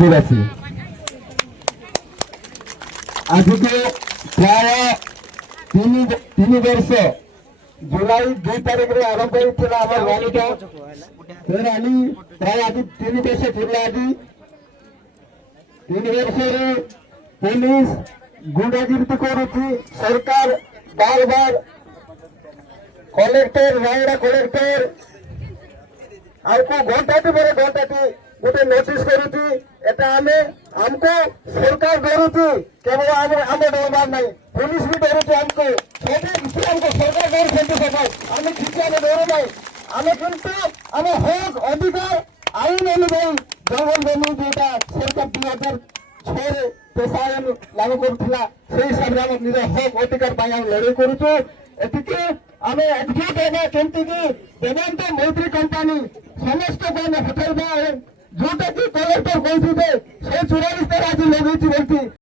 आदिवासी आज को प्राय तीन वर्ष जुलाई 2 तारीख रे आरंभ होता आम रैलीटा से रैली प्राय आज 3 वर्ष थी आज 3 वर्ष पुलिस गुंडागिरी करुची सरकार बार बार कलेक्टर रायगड़ा कलेक्टर आपको घंटाटी पर घंटाटी गोटे नोटिस करुची एटा आमे हमको सरकार डरुची केवल आम डरबार नहीं पुलिस भी डरुची हमको सभी हमको सरकार डर सब आम किसी आम डर नहीं आम किंतु आम हक अधिकार आईन अनुयायी जंगल जमी जोटा सरकार 2006 पेशा आईन लागू करुला से हिसाब से निज हक अधिकार लड़ाई करुचु एटिके आम एकजुट होगा केमती वेदांत मैत्री कंपानी समस्त को हटाइबा जोटा कि कलेक्टर कहते 144 आज लगे बोलती